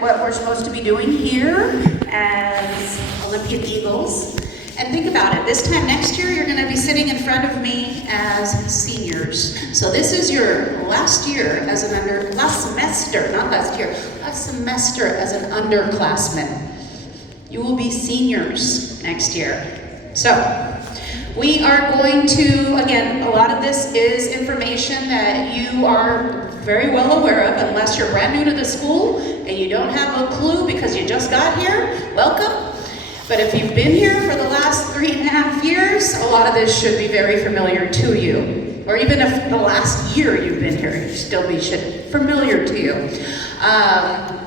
What we're supposed to be doing here as Olympian Eagles. And think about it, this time next year, you're gonna be sitting in front of me as seniors. So this is your last year as last semester as an underclassman. You will be seniors next year. So, we are going to, again, a lot of this is information that you are very well aware of, unless you're brand new to the school and you don't have a clue because you just got here, welcome. But if you've been here for the last 3.5 years, a lot of this should be very familiar to you. Or even if the last year you've been here, it still be familiar to you.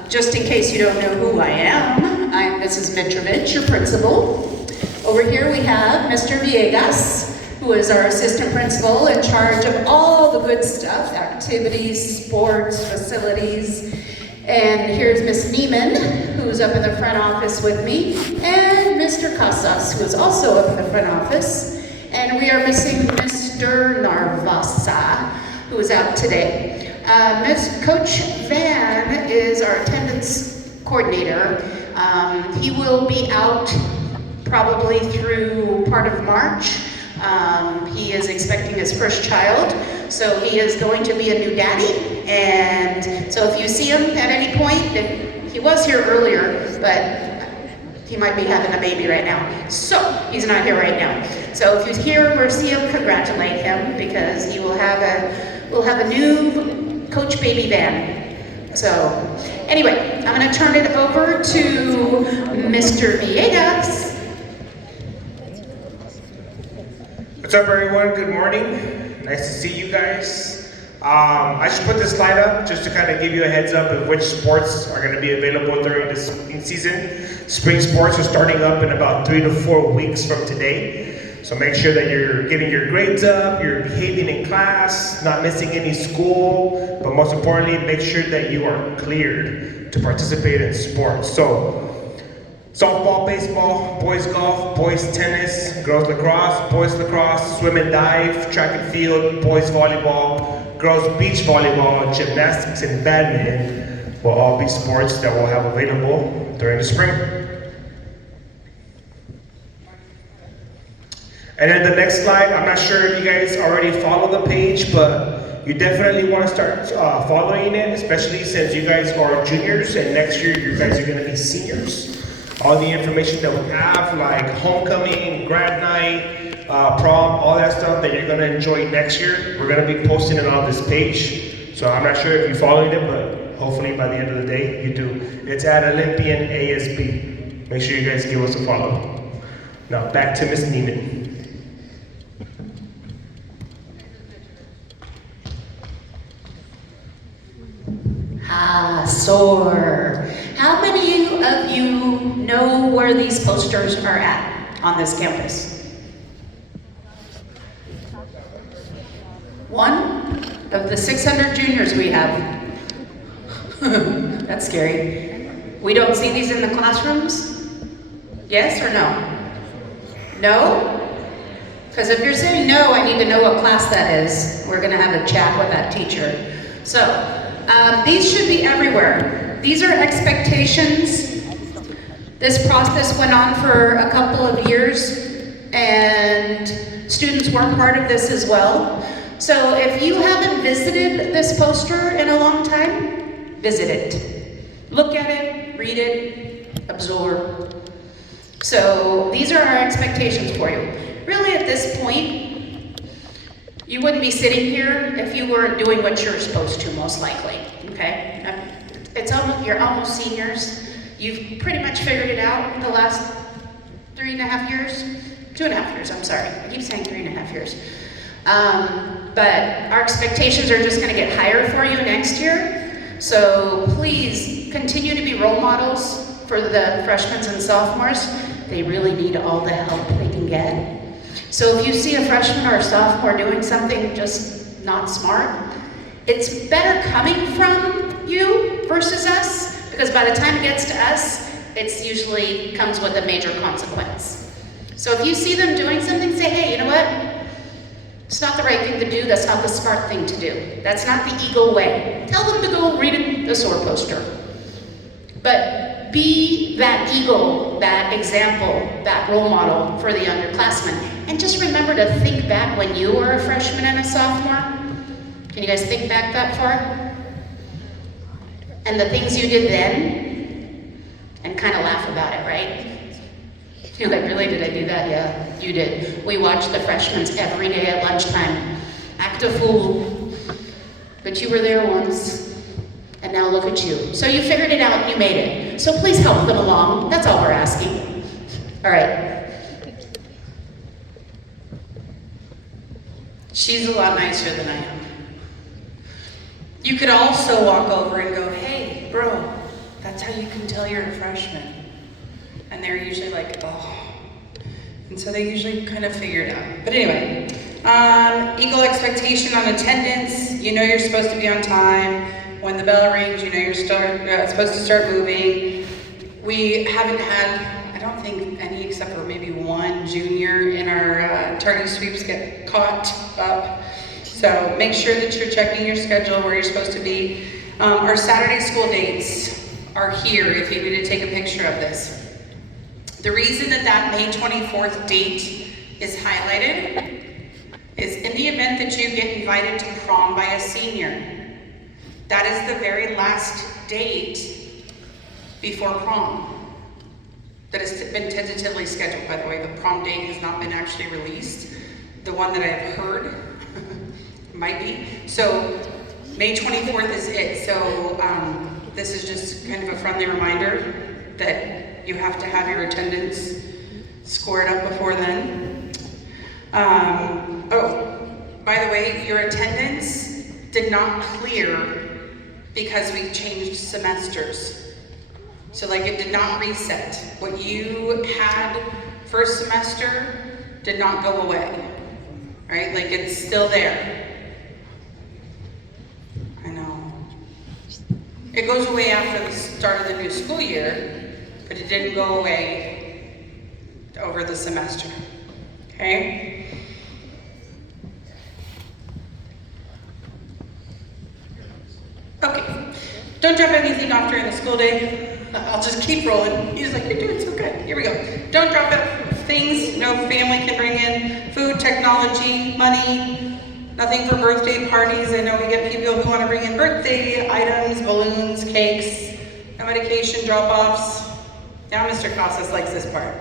Just in case you don't know who I am, I'm Mrs. Mitrovic, your principal. Over here we have Mr. Villegas, who is our assistant principal in charge of all the good stuff, activities, sports, facilities. And here's Miss Neiman, who's up in the front office with me, and Mr. Casas, who is also up in the front office. And we are missing Mr. Narvasa, who is out today. Coach Van is our attendance coordinator. He will be out probably through part of March. He is expecting his first child, so he is going to be a new daddy. And so if you see him at any point, he was here earlier, but he might be having a baby right now. So he's not here right now. So if you hear him or see him, congratulate him, because he will have a new Coach Baby Van. So anyway, I'm going to turn it over to Mr. Villegas. What's up, everyone? Good morning. Nice to see you guys. I just put this slide up just to kind of give you a heads up of which sports are going to be available during this season. Spring sports are starting up in about 3 to 4 weeks from today. So make sure that you're getting your grades up, you're behaving in class, not missing any school, but most importantly, make sure that you are cleared to participate in sports. So softball, baseball, boys golf, boys tennis, girls lacrosse, swim and dive, track and field, boys volleyball, girls beach volleyball, gymnastics, and badminton will all be sports that we'll have available during the spring. And then the next slide, I'm not sure if you guys already follow the page, but you definitely want to start following it, especially since you guys are juniors and next year you guys are going to be seniors. All the information that we have, like homecoming, grad night, prom, all that stuff that you're going to enjoy next year, we're going to be posting it on this page. So I'm not sure if you followed it, but hopefully by the end of the day, you do. It's at Olympian ASB. Make sure you guys give us a follow. Now back to Miss Neiman. SOAR. How many of you know where these posters are at on this campus? One of the 600 juniors we have. That's scary. We don't see these in the classrooms? Yes or no? No? Because if you're saying no, I need to know what class that is. We're going to have a chat with that teacher. So, these should be everywhere. These are expectations. This process went on for a couple of years, and students were part of this as well. So if you haven't visited this poster in a long time, visit it. Look at it, read it, absorb. So these are our expectations for you. Really, at this point, you wouldn't be sitting here if you weren't doing what you're supposed to, most likely, okay? You're almost seniors. You've pretty much figured it out in the last 3.5 years? 2.5 years, I'm sorry. I keep saying 3.5 years. But our expectations are just gonna get higher for you next year. So please continue to be role models for the freshmen and sophomores. They really need all the help they can get. So if you see a freshman or a sophomore doing something just not smart, it's better coming from you versus us, because by the time it gets to us, it usually comes with a major consequence. So if you see them doing something, say, hey, you know what? It's not the right thing to do, that's not the smart thing to do. That's not the Eagle way. Tell them to go read the SOAR poster. But be that eagle, that example, that role model for the underclassmen. And just remember to think back when you were a freshman and a sophomore. Can you guys think back that far? And the things you did then, and kind of laugh about it, right? You're like, really, did I do that? Yeah, you did. We watched the freshmen every day at lunchtime. Act a fool. But you were there once, and now look at you. So you figured it out and you made it. So please help them along. That's all we're asking. All right. She's a lot nicer than I am. You could also walk over and go, hey, bro, that's how you can tell you're a freshman. And they're usually like, oh. And so they usually kind of figure it out. But anyway, equal expectation on attendance. You know you're supposed to be on time. When the bell rings, you know you're supposed to start moving. We haven't had, I don't think any except for maybe one junior in our tardy sweeps get caught up. So make sure that you're checking your schedule where you're supposed to be. Our Saturday school dates are here if you need to take a picture of this. The reason that May 24th date is highlighted is in the event that you get invited to prom by a senior. That is the very last date before prom. That has been tentatively scheduled, by the way. The prom date has not been actually released. The one that I've heard might be. So May 24th is it. So this is just kind of a friendly reminder that you have to have your attendance scored up before then. Oh, by the way, your attendance did not clear because we changed semesters. So like it did not reset. What you had first semester did not go away, right? Like it's still there. I know. It goes away after the start of the new school year, but it didn't go away over the semester, okay? Okay, don't drop anything off during the school day. I'll just keep rolling. He's like, you're doing so good. Here we go. Don't drop things no family can bring in. Food, technology, money, nothing for birthday parties. I know we get people who want to bring in birthday items, balloons, cakes, no medication drop-offs. Now Mr. Casas likes this part.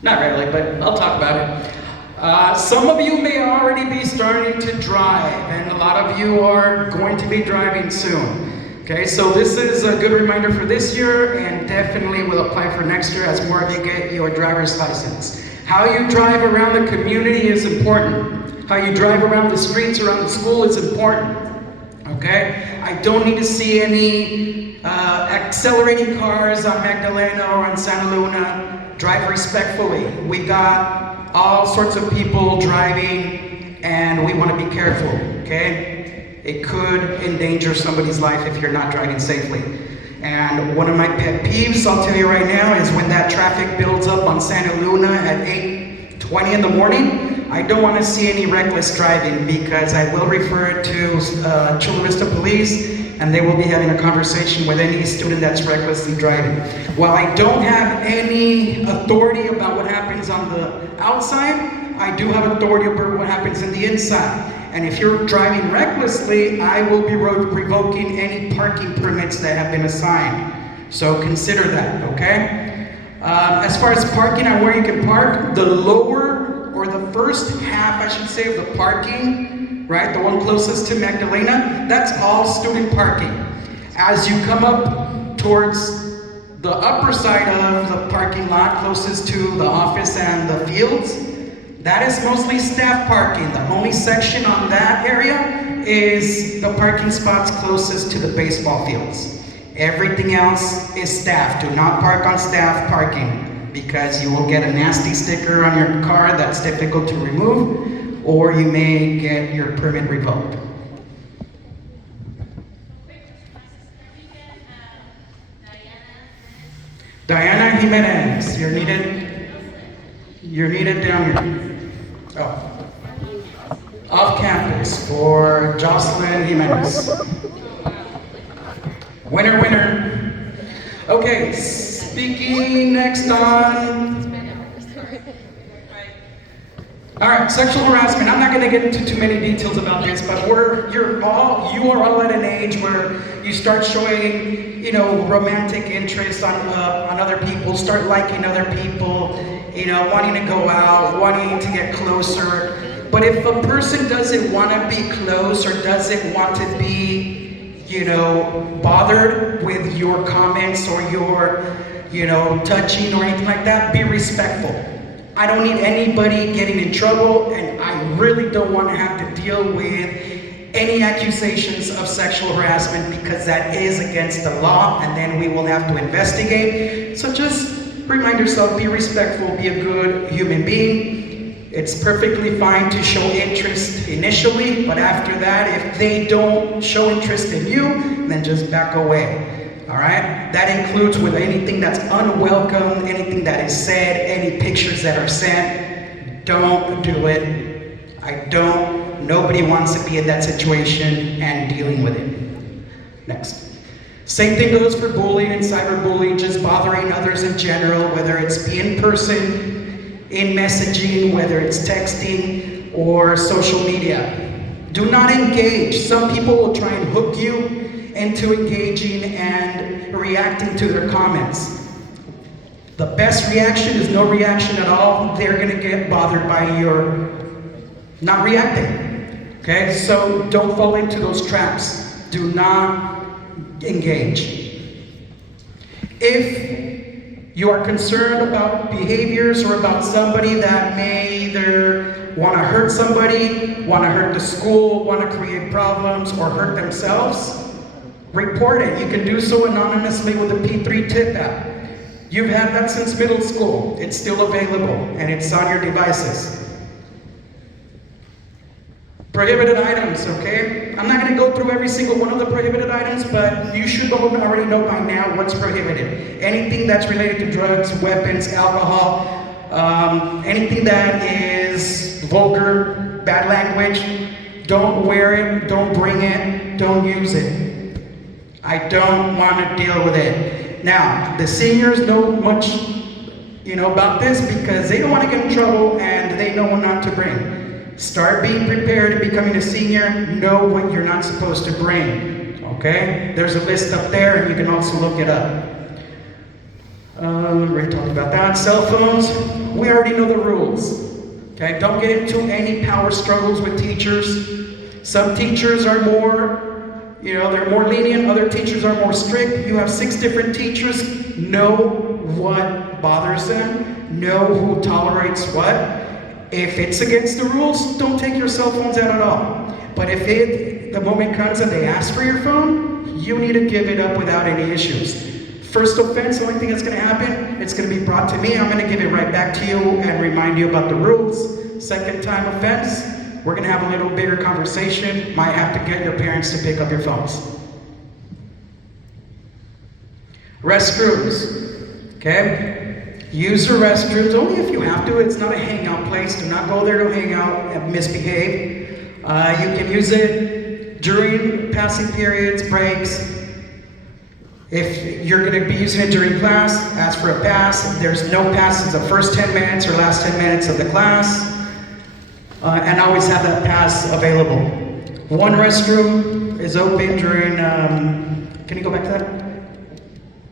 Not really, but I'll talk about it. Some of you may already be starting to drive, and a lot of you are going to be driving soon. Okay, so this is a good reminder for this year, and definitely will apply for next year as more of you get your driver's license. How you drive around the community is important. How you drive around the streets, around the school is important. Okay, I don't need to see any accelerating cars on Magdalena or on Santa Luna. Drive respectfully. We got all sorts of people driving and we want to be careful, okay? It could endanger somebody's life if you're not driving safely. And one of my pet peeves, I'll tell you right now, is when that traffic builds up on Santa Luna at 8:20 in the morning, I don't want to see any reckless driving because I will refer it to Chula Vista Police and they will be having a conversation with any student that's recklessly driving. While I don't have any authority about what happens on the outside, I do have authority over what happens in the inside. And if you're driving recklessly, I will be revoking any parking permits that have been assigned. So consider that, okay? As far as parking and where you can park, the lower, or the first half, I should say, of the parking, right, the one closest to Magdalena, that's all student parking. As you come up towards the upper side of the parking lot, closest to the office and the fields, that is mostly staff parking. The only section on that area is the parking spots closest to the baseball fields. Everything else is staff. Do not park on staff parking because you will get a nasty sticker on your car that's difficult to remove, or you may get your permit revoked. Diana Jimenez, you're needed down here. Oh. Off campus for Jocelyn Jimenez. Winner, winner. Okay, speaking next on... All right, sexual harassment. I'm not going to get into too many details about this, but you are all at an age where you start showing, romantic interest on other people, start liking other people, wanting to go out, wanting to get closer. But if a person doesn't want to be close or doesn't want to be, bothered with your comments or your, touching or anything like that, be respectful. I don't need anybody getting in trouble, and I really don't want to have to deal with any accusations of sexual harassment because that is against the law, and then we will have to investigate. So just remind yourself, be respectful, be a good human being. It's perfectly fine to show interest initially, but after that, if they don't show interest in you, then just back away. All right? That includes with anything that's unwelcome, anything that is said, any pictures that are sent. Don't do it. Nobody wants to be in that situation and dealing with it. Next. Same thing goes for bullying and cyberbullying, just bothering others in general, whether it's in person, in messaging, whether it's texting or social media. Do not engage. Some people will try and hook you into engaging and reacting to their comments. The best reaction is no reaction at all. They're going to get bothered by your not reacting. Okay, so don't fall into those traps. Do not engage. If you are concerned about behaviors or about somebody that may either want to hurt somebody, want to hurt the school, want to create problems, or hurt themselves, report it. You can do so anonymously with a P3 tip app. You've had that since middle school. It's still available, and it's on your devices. Prohibited items, okay? I'm not going to go through every single one of the prohibited items, but you should already know by now what's prohibited. Anything that's related to drugs, weapons, alcohol, anything that is vulgar, bad language, don't wear it, don't bring it, don't use it. I don't want to deal with it. Now, the seniors know much, about this because they don't want to get in trouble and they know what not to bring. Start being prepared and becoming a senior. Know what you're not supposed to bring. Okay? There's a list up there and you can also look it up. We already talked about that. Cell phones, we already know the rules. Okay? Don't get into any power struggles with teachers. Some teachers are more they're more lenient, other teachers are more strict. You have 6 different teachers. Know what bothers them. Know who tolerates what. If it's against the rules, don't take your cell phones out at all. But if the moment comes and they ask for your phone, you need to give it up without any issues. First offense, the only thing that's going to happen, it's going to be brought to me. I'm going to give it right back to you and remind you about the rules. Second time offense, we're going to have a little bigger conversation. Might have to get your parents to pick up your phones. Restrooms. Okay? Use your restrooms only if you have to. It's not a hangout place. Do not go there to hang out and misbehave. You can use it during passing periods, breaks. If you're going to be using it during class, ask for a pass. There's no passes the first 10 minutes or last 10 minutes of the class. And always have that pass available. One restroom is open during, can you go back to that?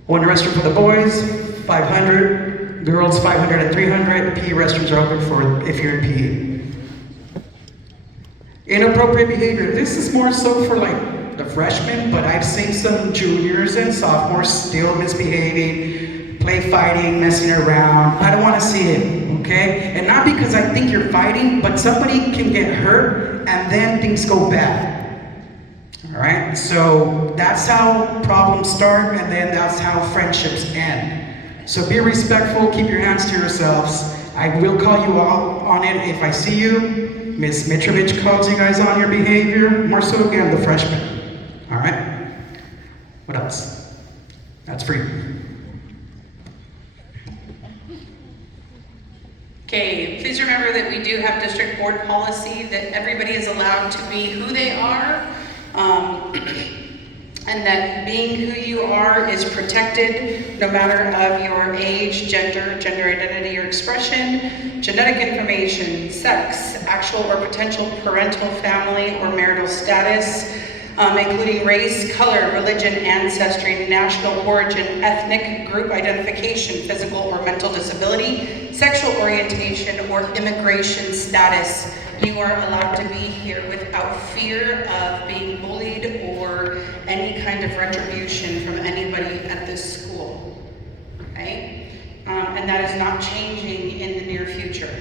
One restroom for the boys, 500, girls 500 and 300. PE restrooms are open for if you're in PE. Inappropriate behavior. This is more so for like the freshmen, but I've seen some juniors and sophomores still misbehaving, play fighting, messing around. I don't want to see it, okay? And not because I think you're fighting, but somebody can get hurt and then things go bad. All right, so that's how problems start, and then that's how friendships end. So be respectful, keep your hands to yourselves. I will call you out on it if I see you. Ms. Mitrovic calls you guys on your behavior, more so again, the freshmen. All right, what else? That's free. Okay, please remember that we do have district board policy that everybody is allowed to be who they are. and that being who you are is protected no matter of your age, gender, gender identity or expression, genetic information, sex, actual or potential parental family or marital status, including race, color, religion, ancestry, national origin, ethnic group identification, physical or mental disability, sexual orientation, or immigration status. You are allowed to be here without fear of being bullied or any kind of retribution from anybody at this school. Okay? And that is not changing in the near future.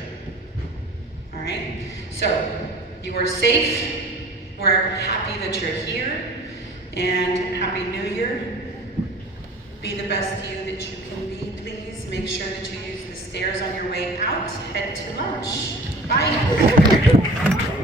All right? So, you are safe. We're happy that you're here, and Happy New Year. Be the best you that you can be, please. Make sure that you use the stairs on your way out. Head to lunch. Bye.